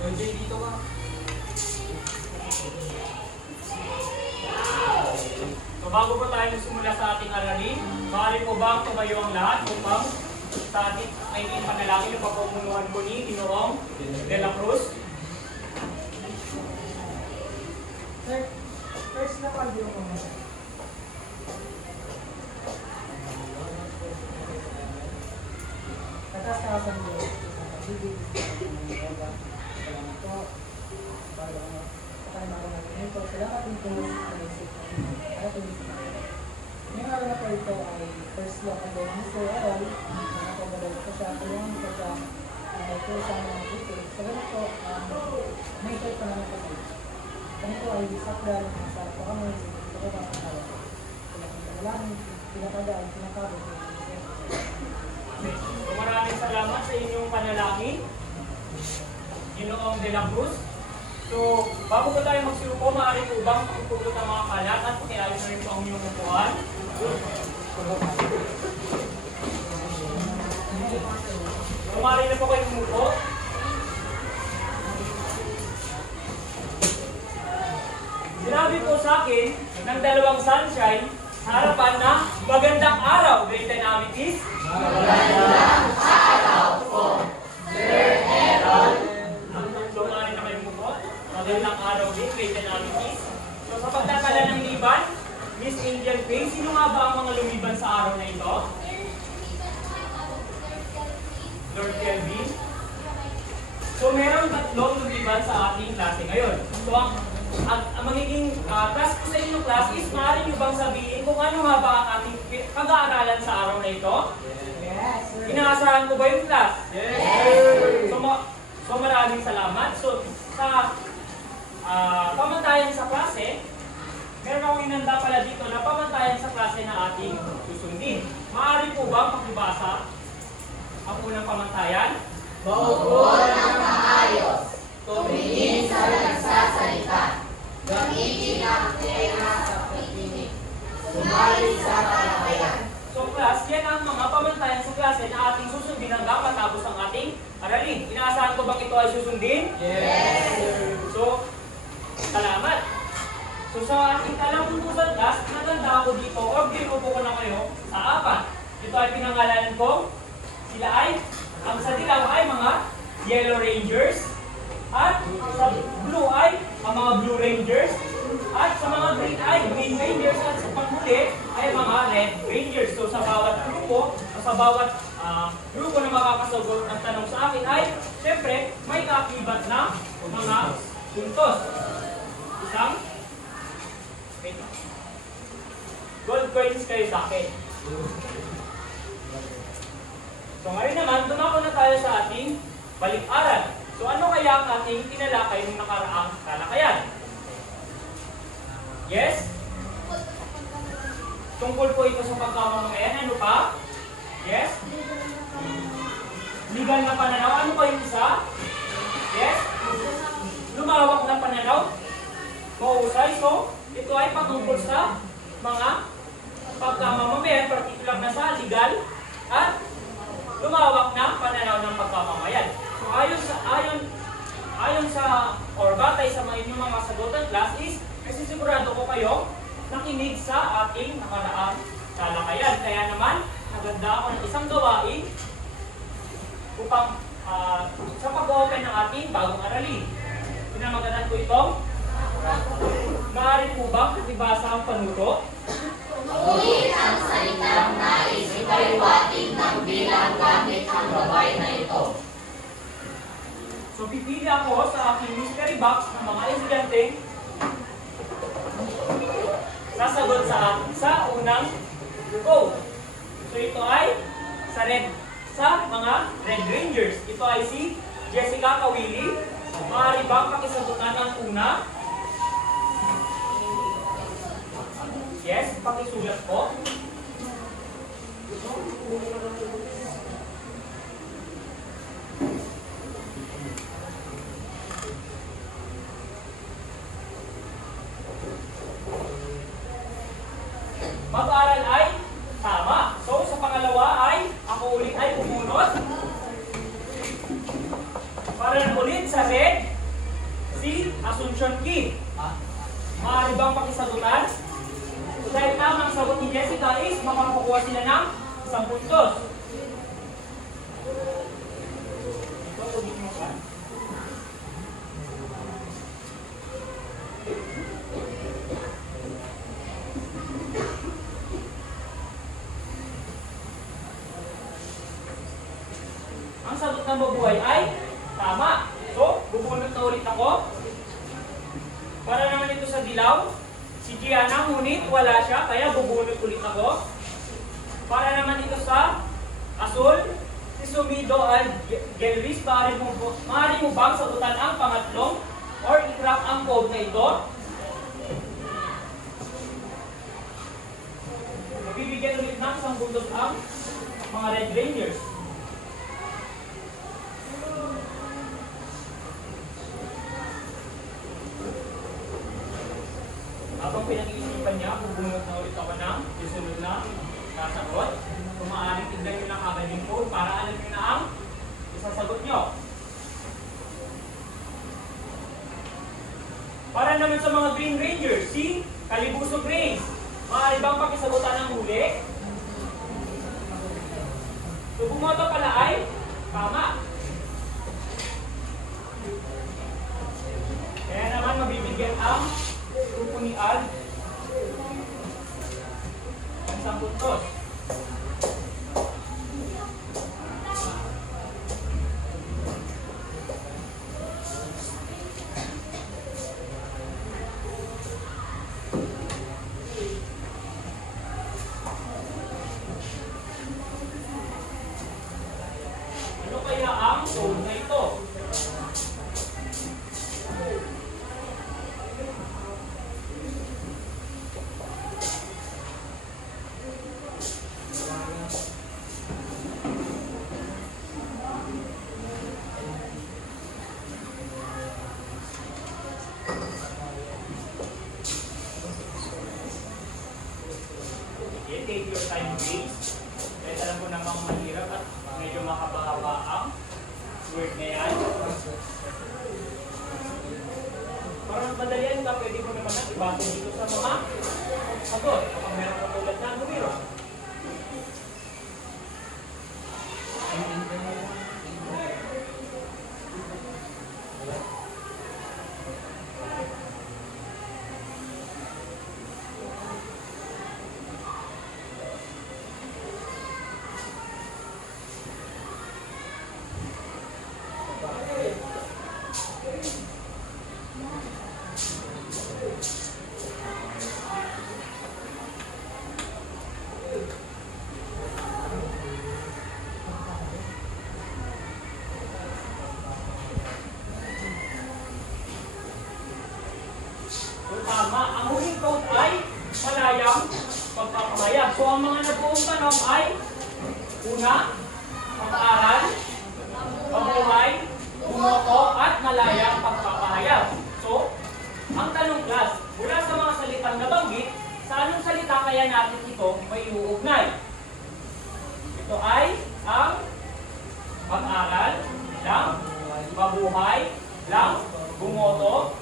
OJ, dito ka. So bago po tayo simula sa ating aralin, maaari po bang tumayo ang lahat upang sa ating ay panalangin ng pagpamunuan po ni Ginoong de la Cruz? First na pag yung mga. Katasasan ko. Salamat po. Salamat po. Ngayong araw na po ito ay first law ang gawin sa aral. Nakapagdala ko siya tulungan ko siya ito sa mga ito. Sa ganito po, may ito pa naman kasi. Ganito ay sakdal sa pagkakamay sa kapag ang araw. Kailangan pinakagaan, pinakabot. So maraming salamat sa inyong panalangin, Ginoong de la Cruz. So, bago po tayo magsiupo, maaari po bang pakipulot ang mga kalat at pakiayos na rin po ang inyong upuan? So, maaari na po kayo umupo. Sinabi po sa akin ng dalawang sunshine sa harapan na magandang araw, great dynamics. Magandang araw po, Sir Harold. So, maaari na kayo umupo. Magandang araw din, great dynamics. So, sa pagtatala ng liban, Miss Angel Faye, sino nga ba ang mga lumiban sa araw na ito? Lord Kelvin. So, meron tatlong lumiban sa ating klase ngayon. So, ang magiging task ko sa inyong class is maaari nyo bang sabihin kung ano nga ba ang ating pag-aaralan sa araw na ito? Yes, sir. Inaasahan ko ba yung class? Yes! So maraming salamat. So, sa pamantayan sa klase, meron akong inanda pala dito na pamantayan sa klase na ating susundin. Maaari po bang pakibasa ang unang pamantayan? Maupo ng maayos, tumingin sa nagsasalita, gamitin ang tenga sa pagdinig, sumali sa talakayan. So class, yan ang mga pamantayan sa klase na ating susundin hanggang matapos ang ating aralin. Inaasahan ko bang ito ay susundin? Yes! So, salamat. So sa ating talapuntusan class, naganda ako dito o ginupo ko na kayo sa apat. Ito ay pinangalanan ko. Sila ay, ang sa dilaw ay mga Yellow Rangers. At sa blue ay ang mga Blue Rangers. At sa mga green ay Green Rangers. At sa panghuli ay mga Red Rangers. So sa bawat grupo, sa bawat grupo na makakasagot ng tanong sa akin ay, syempre, may kakibat na mga puntos. Isang gold coins kayo sa akin. So ngayon naman, dumako na tayo sa ating balik-aral. So ano kaya ang ating tinalakay ng nakaraang talakayan? Yes? Tungkol po ito sa pagkamamayan. Ano pa? Yes? Legal na pananaw. Ano pa yung isa? Yes? Lumawak na pananaw. Mahusay. So, ito ay patungkol sa mga pagkamamayan, particular na sa legal at lumawak na pananaw ng pagkamamayan. So, ayon sa or batay sa mga inyong mga sagutan class is, nasisigurado ko kayo nakinig sa ating nakaraang talakayan. Kaya naman, naganda ako ng isang gawain upang sa pag-open ng ating bagong aralin. Pinamaganan ko itong maaari po bang katibasa ang panuto? Ulit ang salitang nais ipaliwatig ng bilang gamit ang gabay na ito. So, pipili ako sa aking mystery box ng mga estudyanteng sasagot sa unang code. So, ito ay sa mga Red Rangers. Ito ay si Jessica Kawili. Maaari bang pakisagutan ang una? Yes, pakisulat po. Mag-aral ay tama. So, sa pangalawa ay, ako ulit ay pumunot. Para ulit sa red. Assumption key. Maaari bang pakisagutan? So dahil tamang sagot ni Jessica is makakukuha sila ng 10 puntos. Ito, tubig mo ba? Ang sagot ng mabuhay ay tama. So, bubunot na ulit ako. Para naman ito sa dilaw, si Gianna, ngunit wala siya, kaya bubunot ulit ako. Para naman ito sa asul, si Sumido al Gelris, maaari mo bang sagutan ang pangatlong or i-crack ang code na ito? Mabibigyan ulit ng 10 puntos ang mga Red Rangers. Habang pinag-iisipan niya, bubunot na ulit ako ng susunod na sasagot. Kung maaaring tignan nyo lang agad yung code para alam nyo na ang isasagot nyo. Para naman sa mga Green Rangers, si Kalibuso Grace, maaari bang pakisagutan ang huli? So bumoto pala ay tama. Kaya naman mabibigyan ang grupo ni Al ang 10 puntos. Ano kaya ang code na ito? Take your time, please. Kahit alam ko namang mahirap at medyo mahaba-haba ang word na yan. Para magmadalian ka, pwede mo naman na ibato dito sa mga sagot. Kapag meron ka tulad na numero. Tama. Ang huling code ay malayang pagpapahayag. So, ang mga nabuong tanong ay una, pag-aaral, mabuhay, bumoto, at malayang pagpapahayag. So, ang tanong class, mula sa mga salitang nabanggit, sa anong salita kaya natin ito may uugnay? Ito ay ang pag-aaral, lang, mabuhay, lang, bumoto,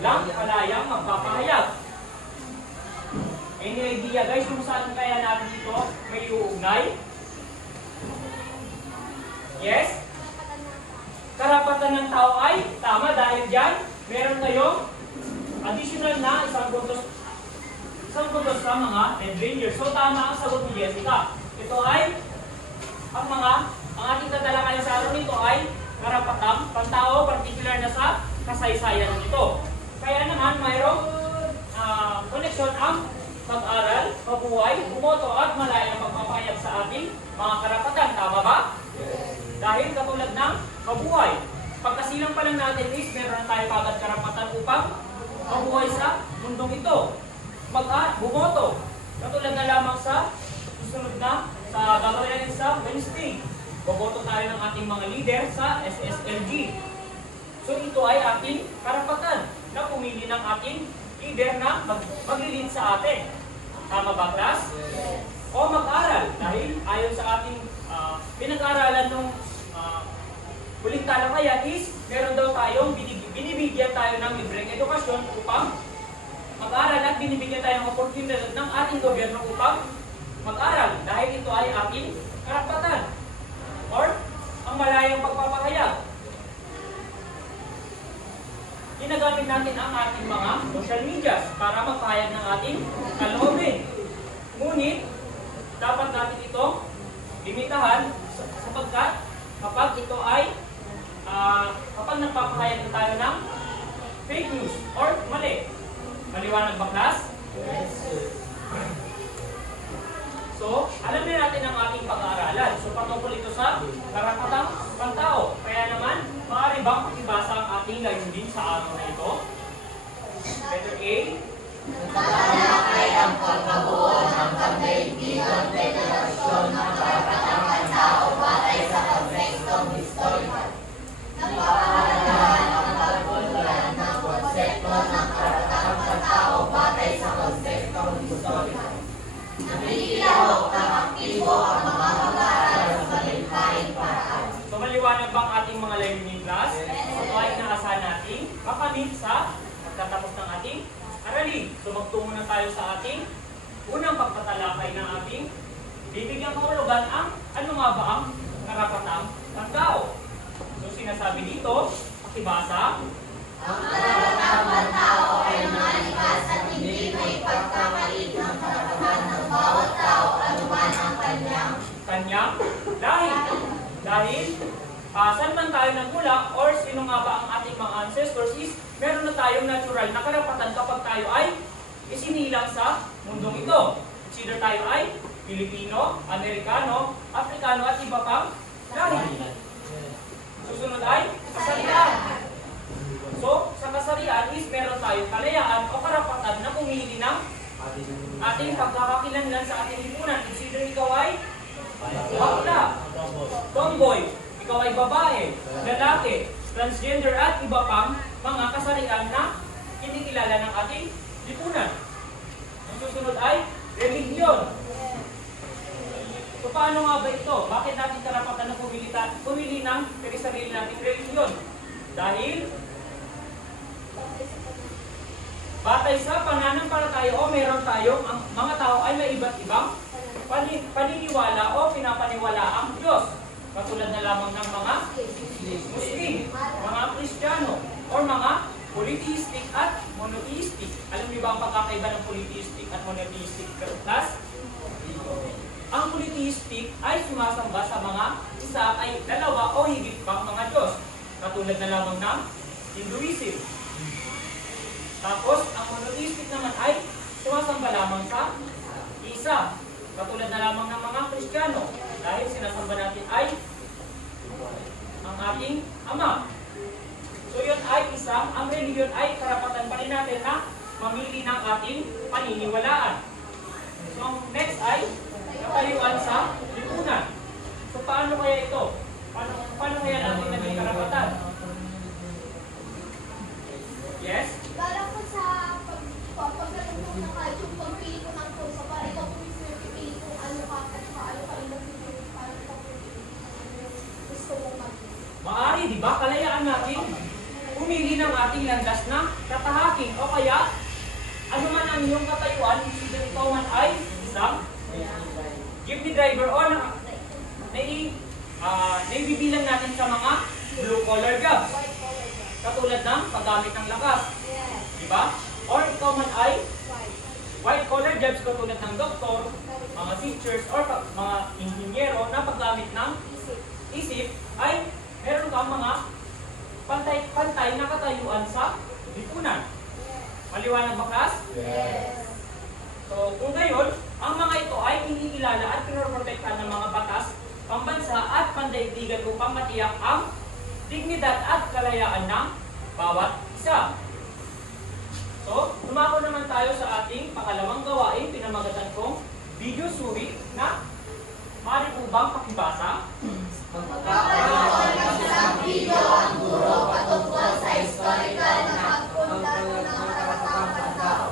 lang, malayang magpapahayag. Any idea guys kung saan kaya natin ito may uugnay? Yes? Karapatan ng tao ay tama dahil dyan meron kayong additional na isang puntos sa mga Red Rangers. So tama ang sagot ni Jessica. Ito ay ang ating tatalakayan sa araw nito ay karapatang pantao, particular na sa kasaysayan nito. Kaya naman mayroong koneksyon ang pag-aral, mabuhay, bumoto at malayang pagpapahayag sa ating mga karapatan. Tama ba? Dahil katulad ng mabuhay, pagkasilang pa lang natin is meron na tayo kagad karapatan upang mabuhay sa mundong ito. Bumoto, katulad na lamang sa susunod na sa gagawin natin sa Wednesday. Boboto tayo ng ating mga leader sa SSLG. So ito ay ating karapatan na pumili ng ating leader na maglilid sa atin. Tama ba, class? O mag-aral dahil ayon sa ating pinag-aralan nung huling talakayan is meron daw tayong binibigyan tayo ng libreng edukasyon upang mag-aral at binibigyan tayo ng oportunidad ng ating gobyerno upang mag-aral dahil ito ay ating karapatan or ang malayang pagpapahayag. Ginagamit natin ang ating mga social media para magpahayag ng ating kalooban. Ngunit, dapat natin ito limitahan sapagkat kapag ito ay kapag nagpapahayag na tayo ng fake news or mali. Maliwanag ba, class? Yes. So, alam na natin ang ating pag-aaralan. So, patungkol ito sa karapatang pantao. Kaya naman, maaari bang pakibasa ang ating layunin sa araw na ito? Letter A. Matalakay ang pagkabuo ng pagdaigdigan federasyon ng karapatang pantao batay sa kontekstong historical. Napapahalagan ang pagpulungan ng konsepto ng karapatang pantao batay sa kontekstong historical. Naglilahok ng aktibo ang mga mag-aaral sa malikhaing paraan. So, maliwanag bang ating mga layunin, class? Ito ay inaasahan natin makamit sa pagtatapos ng ating aralin. So, magtungo na tayo sa ating unang pagtatalakay ng ating bibigyan kahulugan ang ano nga ba ang karapatang pantao. So, sinasabi dito, pakibasa. Ang karapatang pantao ay malikas at hindi may pagkakalit ng karapatan ng bawat tao anuman ang kanyang dahil saan man tayo nagmula or sino nga ba ang ating mga ancestors is meron na tayong natural na karapatan kapag tayo ay isinilang sa mundong ito. Either tayo ay Pilipino, Amerikano, Afrikano at iba pang lahi. Susunod ay kasarian. So, sa kasarian is meron tayong kalayaan o karapatan na pumili ng ating pagkakakilanlan sa ating lipunan. Either ikaw ay bakla, tomboy, ikaw ay babae, lalaki, transgender at iba pang mga kasarian na kinikilala ng ating lipunan. Ang susunod ay relihiyon. So, paano nga ba ito? Bakit natin karapatan na pumili ng sarili nating relihiyon? Dahil batay sa pananampalataya o meron tayong ang mga tao ay may iba't ibang paniniwala o pinapaniwala ang Diyos. Katulad na lamang ng mga Muslim, mga Kristiyano, o mga polytheistic at monotheistic. Alam niyo ba ang pagkakaiba ng polytheistic at monotheistic, class? Ang polytheistic ay sumasamba sa mga isa ay dalawa o higit pang mga Diyos. Katulad na lamang ng Hinduism. Tapos, ang monotheistic naman ay sumasamba lamang sa isa. Katulad na lamang ng mga Kristiyano. Dahil sinasamba natin ay ang ating Ama. So, yun ay ang religion ay karapatan pa rin natin na mamili ng ating paniniwalaan. So, next ay katayuan sa lipunan. So, paano kaya ito? Paano kaya natin naging karapatan? Yes? Lalo ko sa pagkatungkol ng kahit yung pagpili ko ng kurso para ikaw po mismo yung pipili kung ano ka at ano ka ilang pipili para ikaw po gusto mong mag-isip. Maari, di ba? Kalayaan natin pumili ng ating landas na katahaking o kaya ano man ang iyong katayuan, either ikaw man ay isang jeepney driver o naibibilang natin sa mga blue-collar jobs. Katulad ng paggamit ng lakas. Di ba? Or ikaw man ay white-collar jobs katulad ng doktor, mga teachers, or mga inhinyero na paggamit ng isip ay meron kang mga pantay na katayuan sa lipunan. Maliwanag ba, class? Yes. So, kung gayon, ang mga ito ay kinikilala at pinoprotektahan ng mga batas, pambansa at pandaigdigan upang matiyak ang dignidad at kalayaan ng bawat isa. So, dumako naman tayo sa ating pangalawang gawain, pinamagatan kong video suwi na maaari po bang pakibasa? Magkakaroon ng isang video ang guro patungkol sa historical na pagpunta ng karapatang pantao.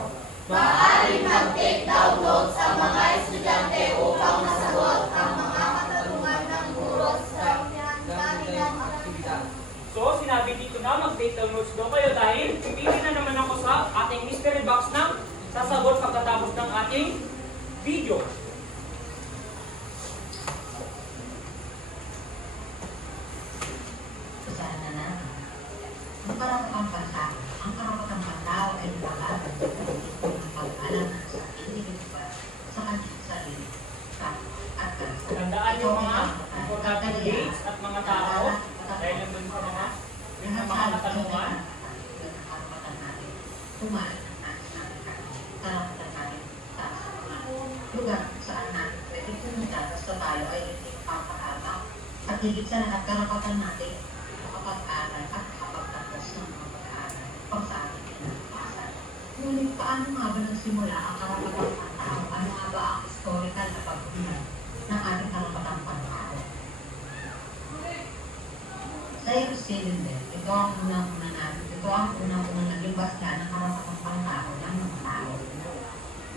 Maaaring mag-take download sa mga estudyante upang masagot ang mga katanungan ng guro sa kanilang aktividad. So, So, sinabi dito na mag-take down notes daw kayo dahil pipili na naman ako sa ating mystery box ng sasagot pagkatapos ng ating video. Usahan na natin. Ang karapatang bansa, ang karapatang pantao ay nilalaban ng pag-alam sa individual sa kanyang sarili, at kansa. Tandaan yung mga importante dates at mga tao dahil naman sa mga katanungan. Karapatan natin, tumaan ng nais natin karapatan natin sa mga lugar saan natin pwede pumunta basta tayo ay hindi mapapahama. At higit sa lahat, karapatan natin makapag-aral at makapagtapos ng mga pag-aaral pang sa ating kinabukasan. Ngunit paano nga ba nagsimula ang karapatang pantao? Ano nga ba ang historical na pag-ulan ng ating karapatang pantao? Sa Cylinder, ito ang unang-unang naging basya ng karapatang pantao ng mga tao.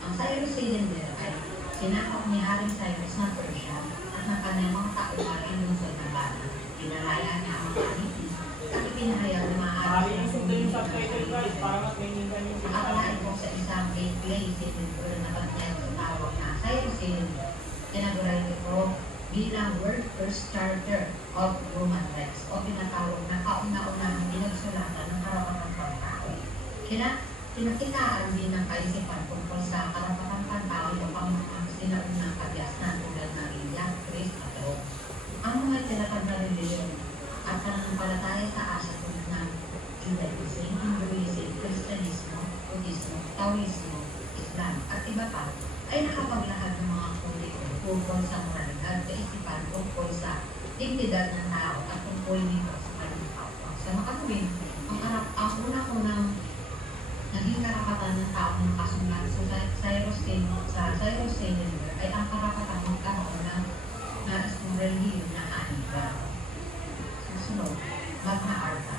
Ang Cyrus Cylinder ay sinakop ni Haring Cyrus ng Persia at ng kanyang mga taumaring lungsod na bala. Pinalaya niya ang mga alitin at ipinahayag na Marami maaari yung sundan yung subtitle guys para mas maintindihan yung Nakakalain ko sa isang gameplay cylinder na pagkain sa tawag na Cyrus Cylinder. Tinaguright ito bilang world first charter of human rights o tinatawag na kauna-unahang pinagsulatan ng karapatang pantao. Pinakitaan din ng kaisipan tungkol sa karapatang pantao upang ang sinaunang kabyasnan tulad ng India, Greece at Rome. Ang mga tinatag na reliyon at pananampalataya sa Asia tulad ng Judaism, Hinduism, Kristyanismo, Buddhismo, Taoismo, Islam at iba pa ay nakapaglahad ng mga kulito tungkol sa moralidad, kaisipan tungkol sa dignidad ng tao at tungkol nito sa kanyang kapwa. Sa makatuwid, ang unang-unang naging karapatan ng tao ng kasulat sa Cyrus Cylinder ay ang karapatan magkaroon ng nais ng relihiyon na aniba. Susunod, Magna Carta.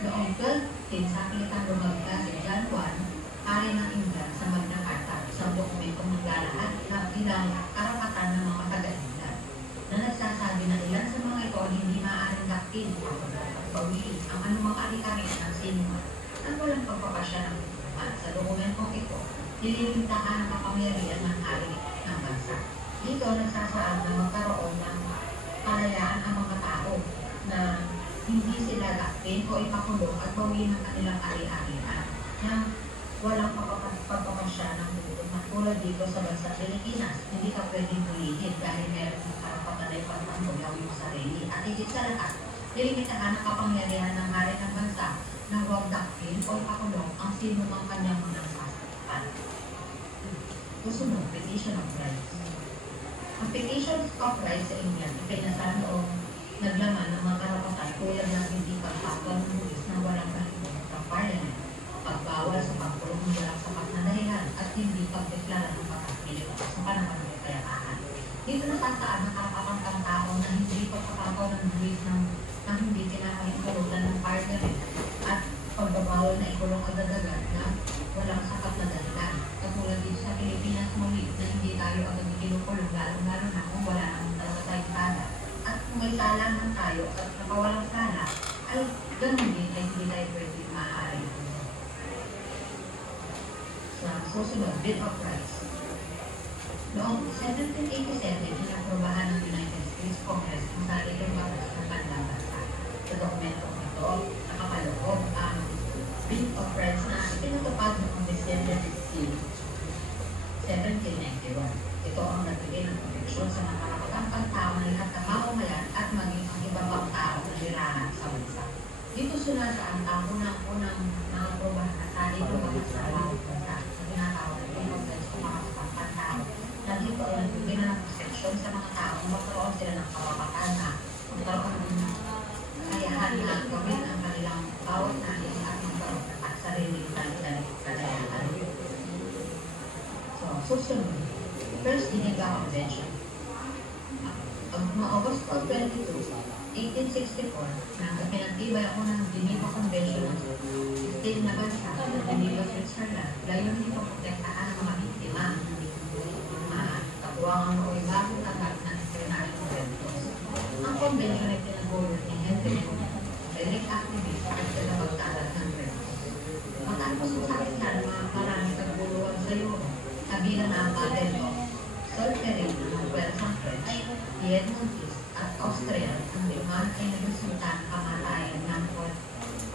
Noong 1210 sa Pilitang lumagda si John Juan, hari ng England sa Magna Carta, isang dokumentong naglalahad ng ilang karapatan ng mga taga-England na nagsasabi na ilan sa mga ito ay hindi maaaring daktin at bawiin ang anumang ari-ari ng sinuman at walang pagpapasya ng hukuman. Sa dokumentong ito, nililimitahan ang kapangyarihan ng hari ng bansa. Dito nagsasaad na magkaroon ng kalayaan ang mga tao na hindi sila daktin o ipakulong at bawiin ang kanilang ari-arian na walang pagpapasya ng hukuman. Tulad dito sa bansa Pilipinas, hindi ka pwedeng bulihin dahil meron ng karapatan ay pagpapagaw yung sarili. At higit sa lahat, nilimitahan ang kapangyarihan ng hari ng bansa na huwag daktin o ipakulong ang sino mang kanyang mga sasakpan. Susunod, Petition of Rights. Ang Petition of Rights sa England, ipinasa noong naglaman ng mga karapatan tulad ng hindi pagpapal ng buwis na walang kahitong ng Parliament, pagbawal sa pagkulong ng walang sapat na dahilan at hindi pagdeklara ng pagkakilip sa panahon ng kapayapaan. Dito nasasaad ng karapatang pantao na hindi pagpapakaw ng buwis na hindi kinakahintulutan ng Parliament at pagbabawal na ikulong agad-agad na walang sapat na dahilan. Katulad dito sa Pilipinas muli na hindi tayo agad kinukulong lalo na kung wala namang talaga tayong sala. At kung may sala naman tayo at nakawalang sala, ay ganun din ay hindi tayo pwede maaari. Sa susunod, Bill of Rights. Noong 1787, inaprobahan ng United States Congress ang saligang batas ng panlabansa. Sa dokumentong ito, nakapaloob ang Bill of Rights na ipinatupad noong December 15, 1791. Ito ang nagbigay ng proteksyon sa mga karapatang pantao ng lahat ng mamamayan at maging ang iba pang tao na lirahan sa bansa. Dito sinasaan ang unang-unang nakaprobahan na saligang batas sa bawat bansa na tinatawag ng Bill of Rights ng mga pantao. Na dito ay nagbigay na ng proteksyon sa mga tao na magkaroon sila ng karapatan na magkaroon ng kakayahan na gawin ang kanilang bawat nais at magkaroon at sariling kalayahan. So, susunod. First Geneva Convention. Ang August 22, 1864, na pinagtibay ako ng Geneva Convention ng state na bansa sa Geneva, Switzerland. Layunin nito protektahan ang mga biktima katuwangan o ibang tagat na international eventos. Ang convention ay tinagulot ni Henry select activist at tagapagtalat ng records. Matapos mo sa akin yan, maraming kaguluhan sa iyo. Kabilang ang model of Solferin ng Welsang French, Piedmontese at Austrian, ang liman ay nagresulta ng kamatayan ng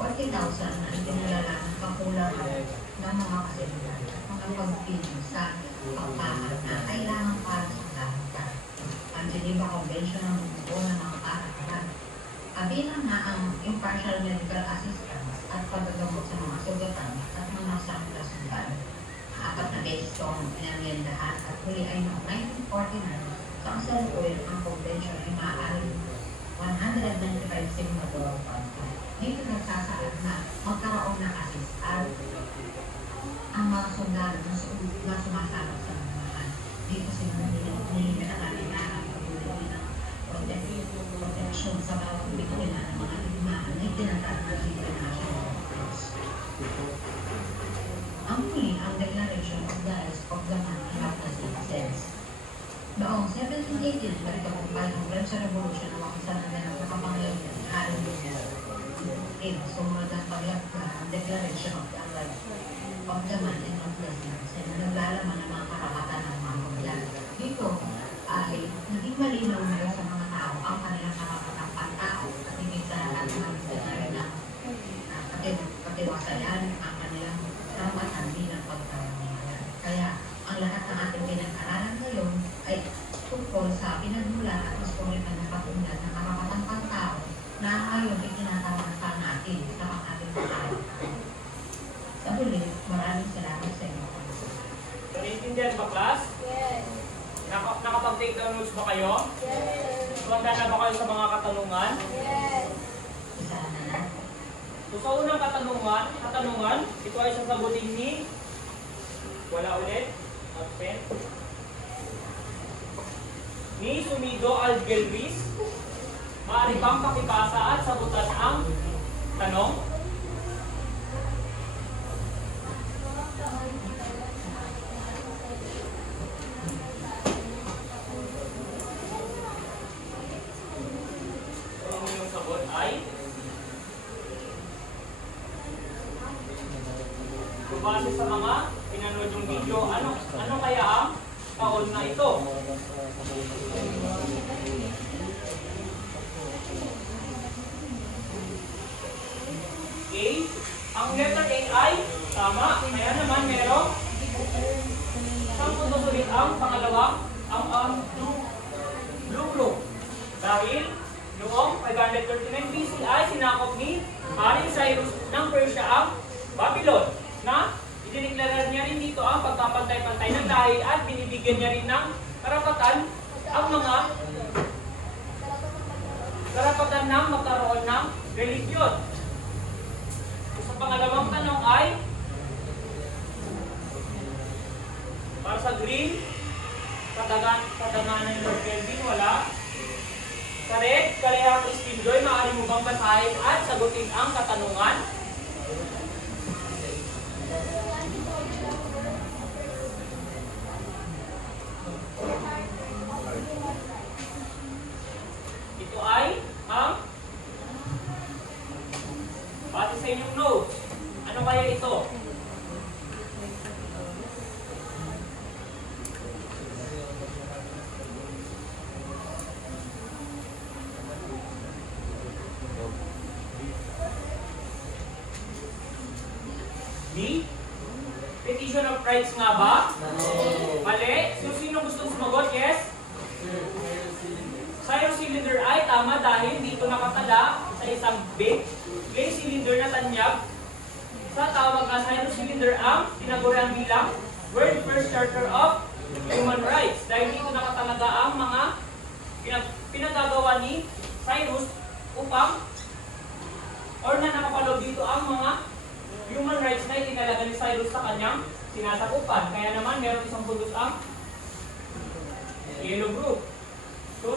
40,000 na itinalala ng kakulangan ng mga kaselulan at mga pagpili sa pagpahan na kailangan para sa kahanan. Ang Geneva Convention ng buo ng mga kahanan. Kabilang na ang impartial medical assistance at paggagamot sa mga sugatan at mga sanggasugan. 4 na beses itong pinamyendahan at huli ay noong 1949 sa kasalukuyan ang convention ay maaaring 195 signatory countries. Dito nagsasaad na magkaroon na assistance ang mga sundalo na sumasabot sa mga dito sinunod na kanila ang pagbubuhay ng protection sa bawat biktima ng mga digmaan na itinatag ng international laws. Ang muli ang Declaration of the Rights of the Man of the Citizens. Noong 1789, nagtagumpay ang French Revolution na makisanan ng nakapangyayari ng Haring Lumiere. Sumunod ang paglagda ang Declaration of the Rights of the Man and of the Citizens na naglalaman ng mga karapatan ng mga pamilya. Dito ay naging malinaw na sa mga tao ang kanilang karapatang pantao at higit sa lahat ng na rin ng katiwasayan ang kanilang karapatan bilang pagkakamayan. Kaya ang lahat ng ating pinag-aralan ngayon ay tungkol sa pinagmulan at historikal na pag-unlad ng karapatang pantao na ngayon itinatawag natin sa ating pag-aralan. Sa huli, maraming salamat sa inyo. Naintindihan ba, class? Yes. Nakapag-take down notes ba kayo? Yes. Handa na ba kayo sa mga katanungan? Yes. Isa na. So sa unang katanungan, ito ay sasagutin ni wala ulit, pen. Ni Sumido Algelvis. Maaari bang pakipasa at sagutan ang tanong? Ang inyong sagot ay base sa mga pinanood yung video, ano kaya ang taon na ito? A. Ang letter A ay tama. Kaya naman merong isang puntos ulit ang pangalawang ang blue group. Dahil noong 539 BC ay sinakop ni Haring Cyrus ng Persia ang Babylon na idineklara niya rin dito ang pagkapantay-pantay ng lahi at binibigyan niya rin ng karapatan ang mga karapatan ng magkaroon ng religion. Sa pangalawang tanong ay para sa green, katanganan ng Lord Kelvin, wala. Sa red, Kaleha Christine Joy, maaari mo bang basahin at sagutin ang katanungan? Ito ay ang base sa inyong notes. Ano kaya ito? B? Petition of rights nga ba? Mali? So, sino gustong sumagot? Yes? Cyrus cylinder ay tama dahil dito nakatala sa isang big clay cylinder na tanyag. Sa tawag na Cyrus cylinder ang tinagurian bilang World First Charter of Human Rights. Dahil dito nakatalaga ang mga pinagagawa ni Cyrus upang or na nakapaloob dito ang mga human rights na itinalaga ni Cyrus sa kanyang sinasakupan. Kaya naman meron isang puntos ang yellow group. So,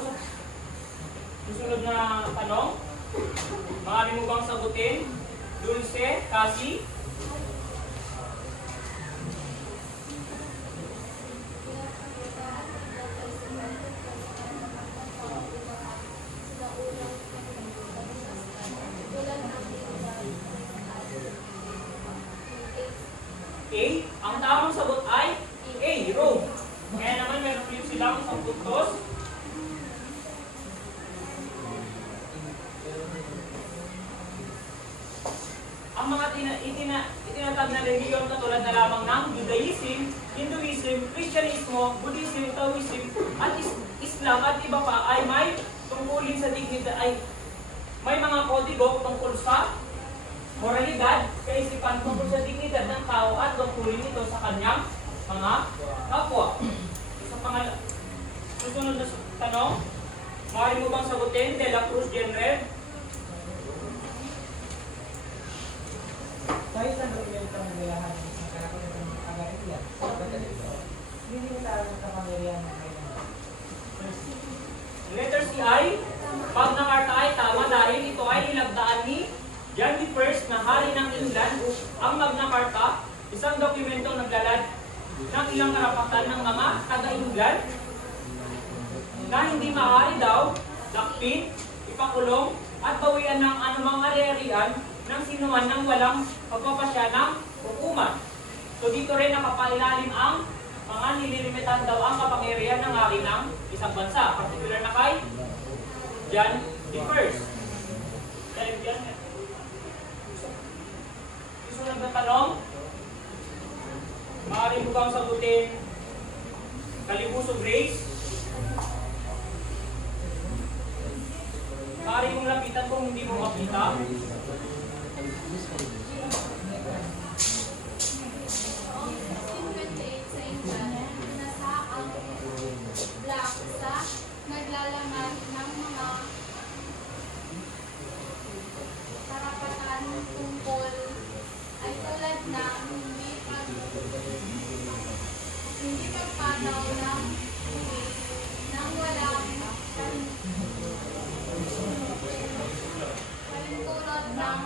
susunod na tanong, maaari mo bang sagutin? Dulce, Cassie? Wala ang mga itinatag na reliyon katulad na lamang ng Judaism, Hinduism, Christianismo, Buddhism, Taoism, at Islam at iba pa ay may tungkulin sa dignidad, ay may mga kodigo tungkol sa moralidad, kaisipan tungkol sa dignidad ng tao at tungkulin ito sa kanyang mga kapwa. Susunod na tanong, maaari mo bang sagutin De La Cruz General? Sa isang dokumento ng nagalahan ng karapatan ng agariya, hindi nila ang kapangyarihan ng kailangan. Letter C ay, pag nakarta ay tama dahil ito ay nilagdaan ni John the First na hari ng England. Ang Magna Carta, isang dokumento naglalad ng ilang karapatan ng mga taga-England na hindi maaari daw dakpin, ipakulong, at bawian ng anumang ari-arian ng sinuman ng walang pagpapasya ng hukuman. So dito rin nakapailalim ang mga nililimitan daw ang kapangyarihan ng hari ng isang bansa, particular na kay John the First. Dahil dyan, susunod na tanong, maaari mo bang sagutin Kalibuso Grace? Maaari mong lapitan kung hindi mo makita. Naglalaman ng mga karapatan tungkol ay tulad na hindi pagpanaw ng nang walang kalinturot ng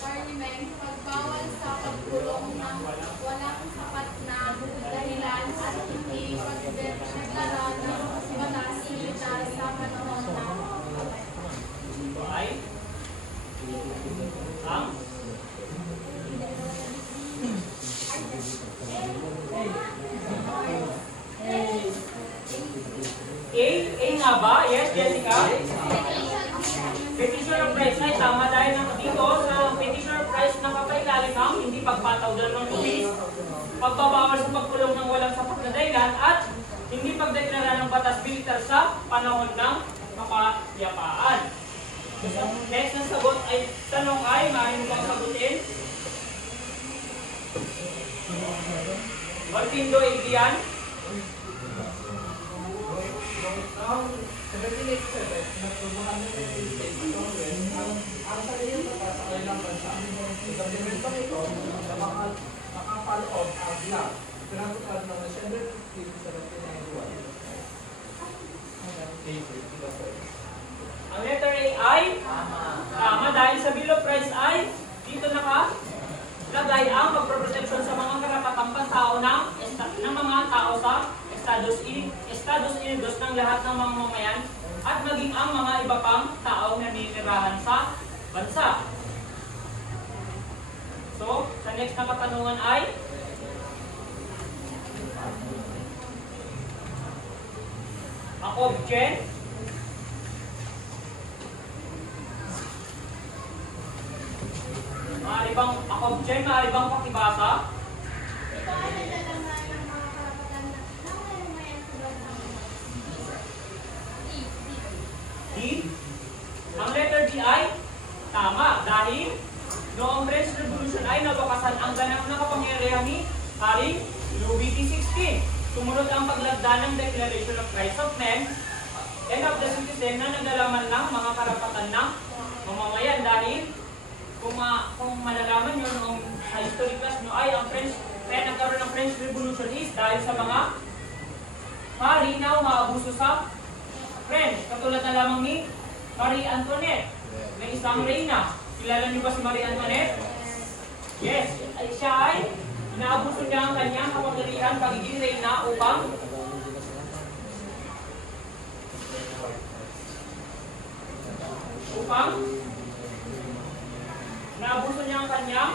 parliament, pagbawal sa pagkulong ng walang sapat na dahilan at hindi pagdeklara ng batas militar sa panahon ng Ay, ang A nga ba? Yes, Jessica? Petition of price ay tama dahil dito sa petition of price nakapailalim ang hindi pagpataw ng tuwis, pagbabawal sa pagkulong ng walang sapat na dahilan, at hindi pagdeklara ng batas militar sa panahon ng kapayapaan. Next na sagot ay tanong ay, maaari mo bang sagutin? Martindo Adrian? Noong 1787, nagtubuhan ng ang sarili ng sa kanilang bansa. Sa dimentong ito, na makapaloob ang bilang, pinatupad ng December 15, 1791. Ang letter A ay? Tama dahil sa Bill of Rights ay dito nakalagay ang pagproproteksyon sa mga karapatang pantao ng mga tao sa Estados Unidos ng lahat ng mga mamayan at maging ang mga iba pang tao na ninirahan sa bansa. So, sa next na katanungan ay ang object. Maaari bang pakibasa? ito ay naglalaman ng mga karapatan ng mamamayan sa bansang D. Ang letter D ay tama dahil noong French Revolution ay nabakasan ang ganap na kapangyarihan ni Haring Louis XVI. Sumunod ang paglagda ng Declaration of Rights of Men and of the Citizen na naglalaman ng mga karapatan ng mamamayan dahil kung malalaman nyo noong sa history class nyo ay ang French, kaya nagkaroon ng French Revolution is dahil sa mga hari na umaabuso sa French. Katulad na lamang ni Marie Antoinette, na isang reyna. Kilala niyo ba si Marie Antoinette? Yes. Siya ay inaabuso niya ang kanyang kapangyarihan pagiging reyna upang naabuso niya ang kanyang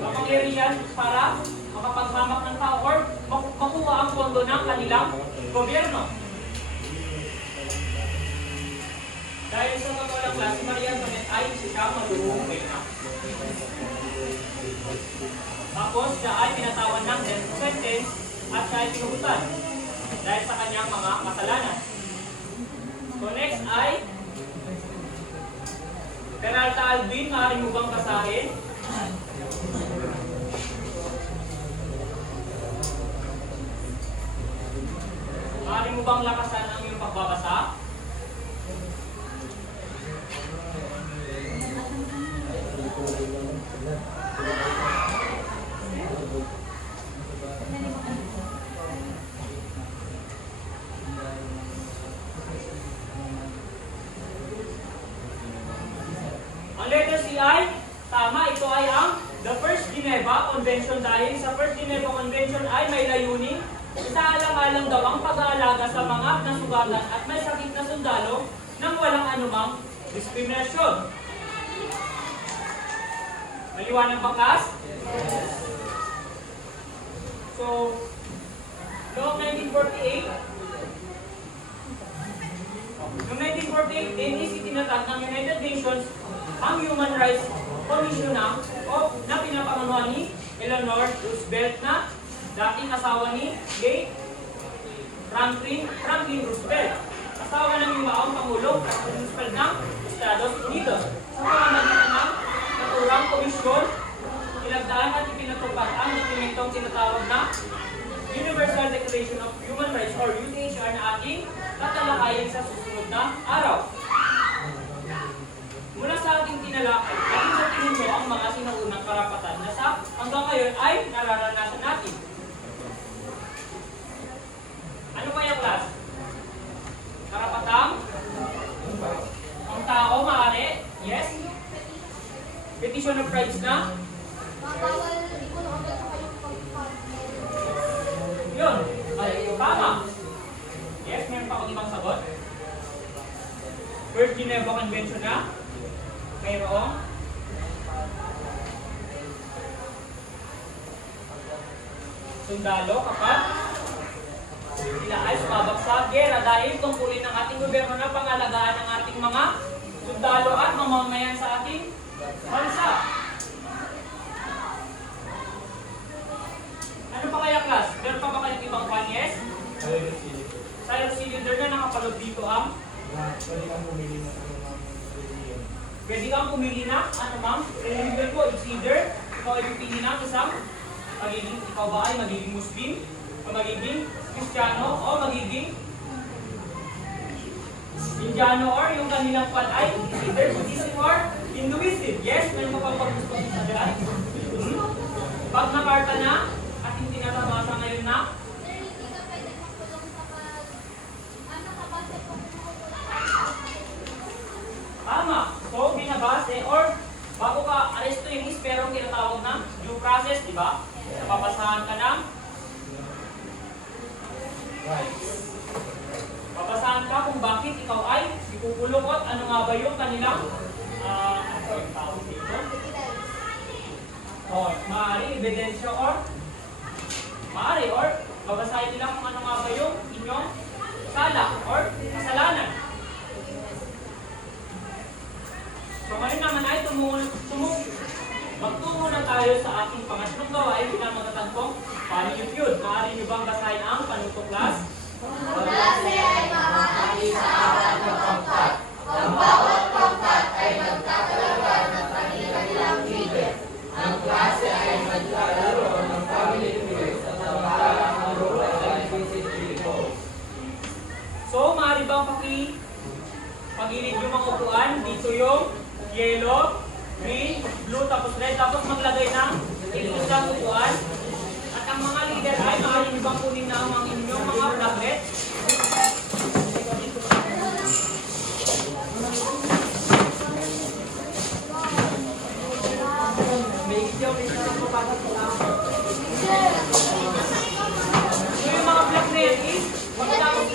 kapangyarihan para makapaghamak ng tao or makuha ang pondo ng kanilang gobyerno. Dahil sa totoo lang class, si Maria Antoinette ay siyang maluhukay na. Tapos siya ay pinatawan ng death sentence at siya ay pinugutan dahil sa kanyang mga kasalanan. So next ay Peralta Alvin, maaari mo bang basahin? Maaari mo bang lakasan ang iyong pagbabasa? Ang letter C ay tama, ito ay ang the First Geneva Convention dahil sa First Geneva Convention ay may layunin isaalang-alang daw ang pag-aalaga sa mga nasugatan at may sakit na sundalo nang walang anumang diskriminasyon. Maliwanag ba, class? So, noong 1948, din itinatag ng United Nations ang Human Rights Commission na pinapangunahan ni Eleanor Roosevelt na dating asawa ni Franklin Roosevelt, asawa ng yumaong Pangulong Roosevelt ng Estados Unidos. Sa pamamagitan ng naturang komisyon, ilagdaan at ipinatupad ang dokumentong tinatawag na Universal Declaration of Human Rights or UDHR na ating tatalakayin sa susunod na araw. Mula sa ating tinalakay, ating sa tingin mo ang mga sinaunang karapatan na sa hanggang ngayon ay nararanasan natin. Ano ba yung class? Karapatang ang tao maaari? Yes? Petition of rights na? Bawal, hindi ko na ulit kayong Yun. Ay, tama. Yes, meron pa akong ibang sagot. First Geneva Convention na? Mayroong? Sundalo kapag sila ay sumabak sa gera dahil tungkulin ng ating gobyerno na pangalagaan ng ating mga sundalo at mamamayan sa ating bansa. Ano pa kaya, class? Meron pa ba kayong ibang pan? Yes? Cyrus C. Leader na nakapalog dito ang? Pwede kang pumili na? Ano ma'am? Religion ko, it's either ikaw ay pipili ng isang ikaw ba ay magiging Muslim o magiging Kristiyano o magiging Indiano or yung kanilang pan ay either Buddhism or Hinduism. Yes? Meron mo pang pag-gusto sa dyan? Pag nakarta na at hindi natabasa ngayon na tama. So, binabase or bago ka arestuin is merong tinatawag na due process, di ba? Papasahan ka ng papasahan ka kung bakit ikaw ay ikukulong at ano nga ba yung kanilang ano yung tawag dito? Maaari ebidensya or babasahin nila kung ano nga ba yung inyong sala or kasalanan. So ngayon naman ay magtungo na tayo sa ating pangatlong gawain na magatatagpong panunutyod. Maaari nyo bang basahin ang panuto, class? Ang klase ay makakali sa apat na pangkat. Ang bawat pangkat ay magkakalaga ng kanilang leader. Ang klase ay maglalaro ng family quiz at ang parang marulat ay visitiko. So maaari bang pag-ilig yung mga upuan? Dito yung yellow, green, blue, tapos red, tapos maglagay ng ilusang upuan. At ang mga leader ay maaari nyo bang kunin na ang inyong mga brackets? So yung mga black na yan is, pagkatapos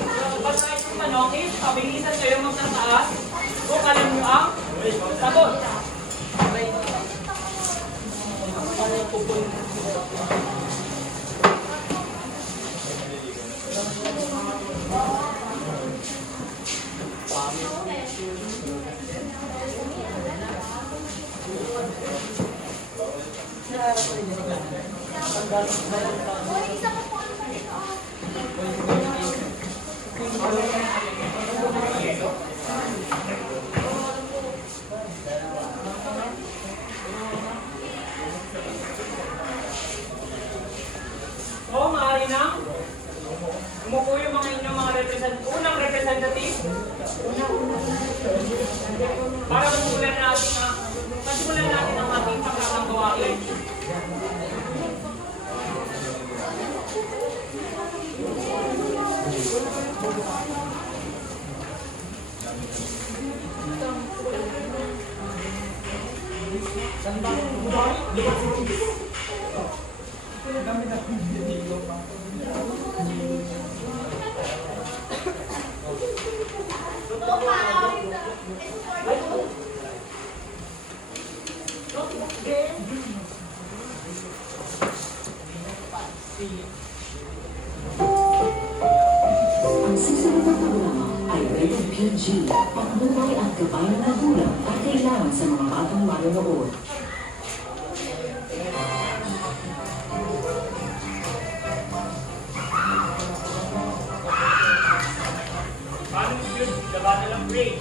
basahin yung tanong is, pabilisan kayo magtataas kung alam nyo ang sagot. Isa pa po ang So, maaari na umupo yung mga inyong mga unang representative para masimulan natin ang ating pagkakagawain. Ang susunod na programa ay Rated PG. Patnubay ang kabayan ng gulang at kailangan sa mga batang manonood. Paano yun? Labanan ng grade.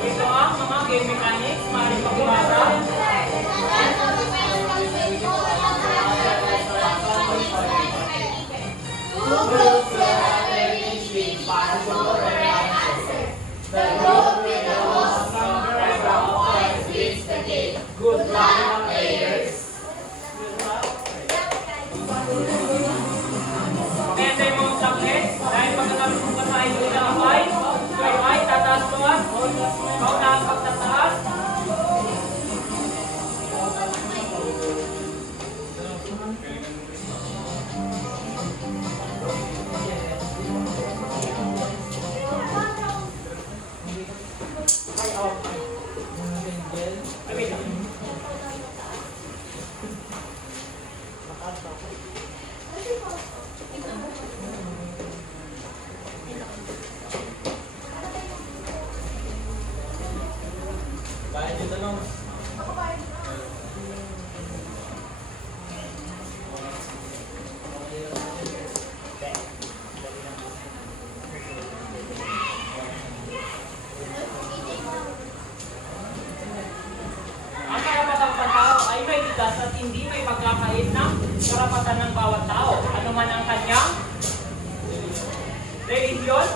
Ito ang mga game mechanics, maaaring pag-ibasa. Good luck, players! Kaya tayo mga blackheads, dahil pagkatapos mong basahin yung ilang abay, kayo ay tataas tuwas, paunahan pagtataas. Ang karapatang pantao ay may bigas at hindi may pagkakait ng karapatan ng bawat tao. Ano man ang kanyang religion?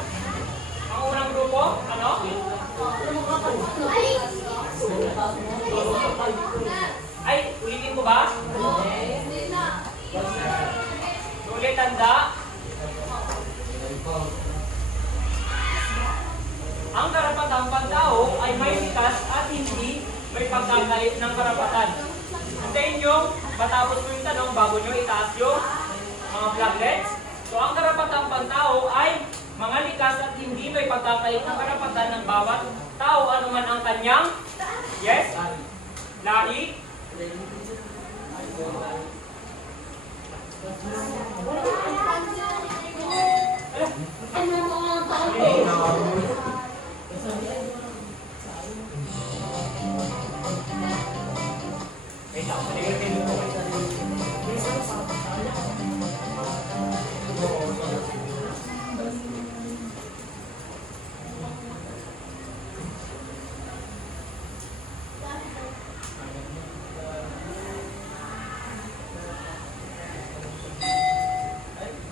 Ang unang grupo, ano? Ay, ulitin ko ba? Ulit tanda. Ang karapatang pantao ay may bigas at hindi may pagkakait ng karapatan. Hintayin nyo, matapos mo yung tanong bago nyo itaas yung mga flaglegs. So, ang karapatang pantao ay mga likas at hindi may pagkakait ng karapatan ng bawat tao anuman ang kanyang, yes, lahi,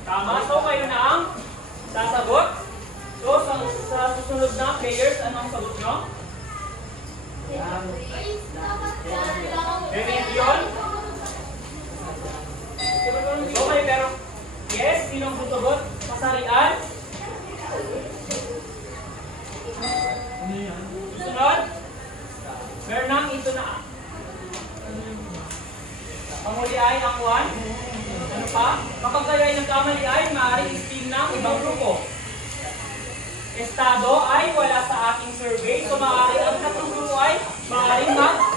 tama. So, kayo na ang sasagot. So, sa susunod na players, anong sagot nyo? Religion? Okay, pero yes, sinong susugot? Pasarian? Susunod? Bernang, ito na. Panguli ay ang one. Ano pa? Kapag kayo ay nagkamali ay maaaring steam ng ibang grupo. Estado ay wala sa ating survey. So maaaring ang tatlong grupo ay maaaring mag-steam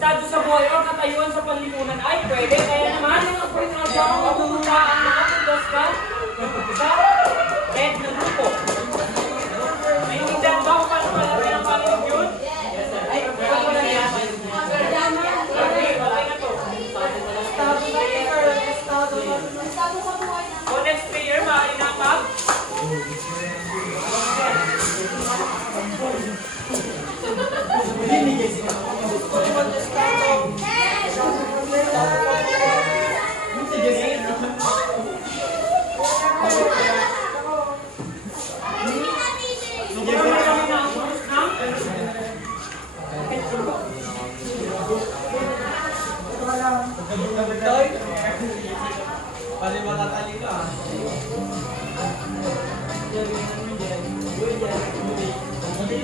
estado sa buhay o katayuan sa panlipunan ay pwede. Kaya naman, mapupunta ang mga kilos ka sa red na grupo. Naiintindihan ba kung paano pala ang panginoon yun? Ay, wala yan. Okay, okay na to. So next player, maaari na ka.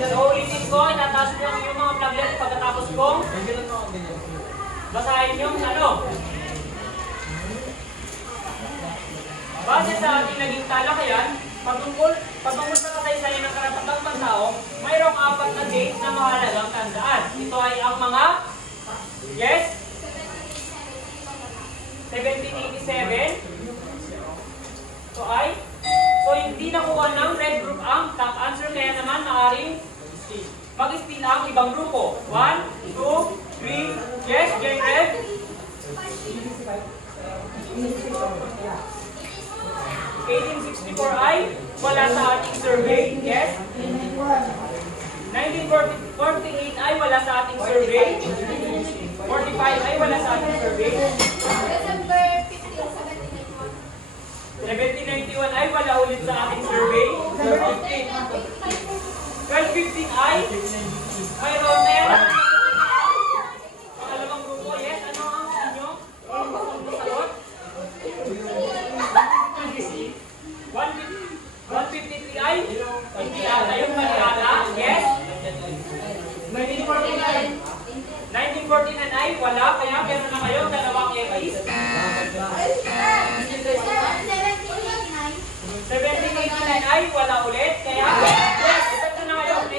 So ulitin ko, inataas nyo yung mga flaglet pagkatapos ko. Basahin yung ano. Base sa ating naging talakayan, patungkol sa kasaysayan ng karapatang pantao, mayroong 4 na date na mahalagang tandaan. Ito ay ang mga, yes? 1787. Ito ay, so hindi nakuha ng red group ang top answer, kaya naman maaaring mag-steal ang ibang grupo. 1, 2, 3, yes, J Red. 1864 ay wala sa ating survey, yes. 1948 ay wala sa ating survey. 45 ay wala sa ating survey. December 15, 1791 ay wala ulit sa ating survey. 1215 ay mayroon na yan. Pangalawang grupo, yes. Ano ang inyo? Sagot? 153 ay hindi ata yung maniala, yes. 1949 ay wala, kaya meron na kayo dalawang X. 1789 ay wala ulit, kaya yes, ito na kayo.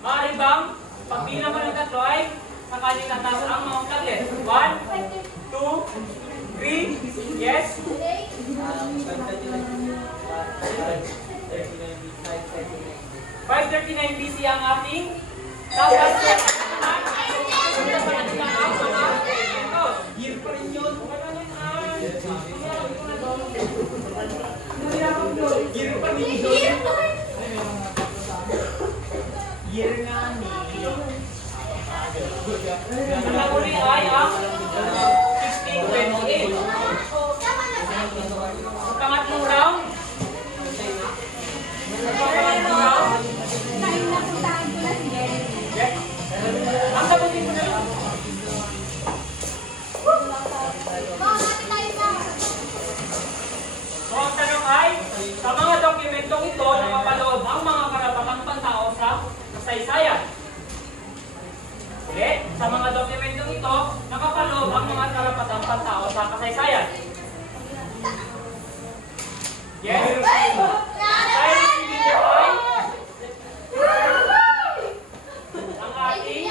Maaari bang pagbilang ko ng tatlo ay sakali tataas ang mga flaglet? 1, 2, 3, yes. 539 BC ang ating tapos year pa rin yun. Year pa rin yun. Year nga ni. Ang huli ay ang 1628. Pangatlong round. Yes. Ang sagutin mo na lang. So ang tanong ay, sa mga dokumentong ito, nakapaloob ang mga karapatang pantao sa kasaysayan. Ulit, sa mga dokumentong ito, nakapaloob ang mga karapatang pantao sa kasaysayan. Yes? Dahil hindi ko ay ang ating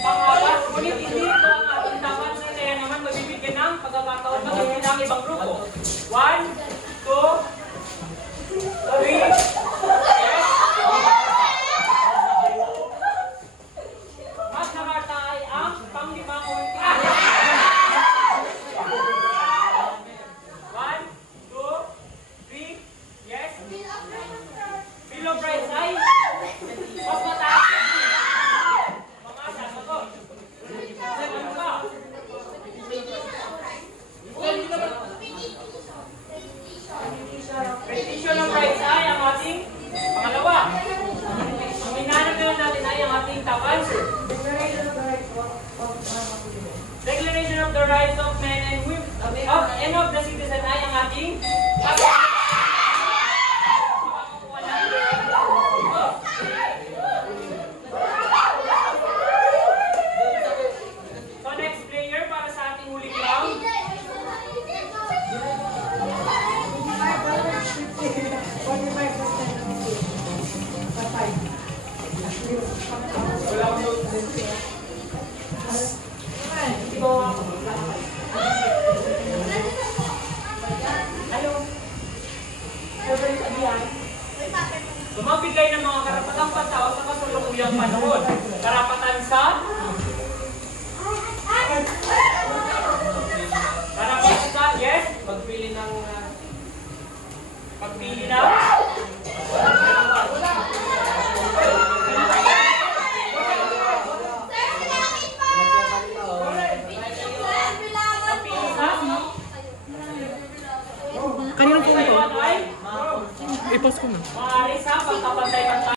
pangalan, ngunit hindi ito ang ating dapat sa kaya naman mabibigyan ng pagkakataon mag-ibig ang ibang grupo. 1, 2, 3, yes. Magna Carta ay ang panglimang ultima. 1, 2, 3, yes. Bill of Rights ay mas mataas. Mga sasagot. Ano ba? Petition of Rights ay ang ating pangalawa. Ang hinahanap natin ay ang ating top answer. Declaration of the Rights of Men and Women and of the Citizen ay ang ating So next player para sa ating huling round. Wala Magbigay ng mga karapatang pantao sa kasalukuyang panahon. Karapatan sa yes, pagpili ng Kanino po ito? ay I-post ko na. maaari sa pagkapantay-pantay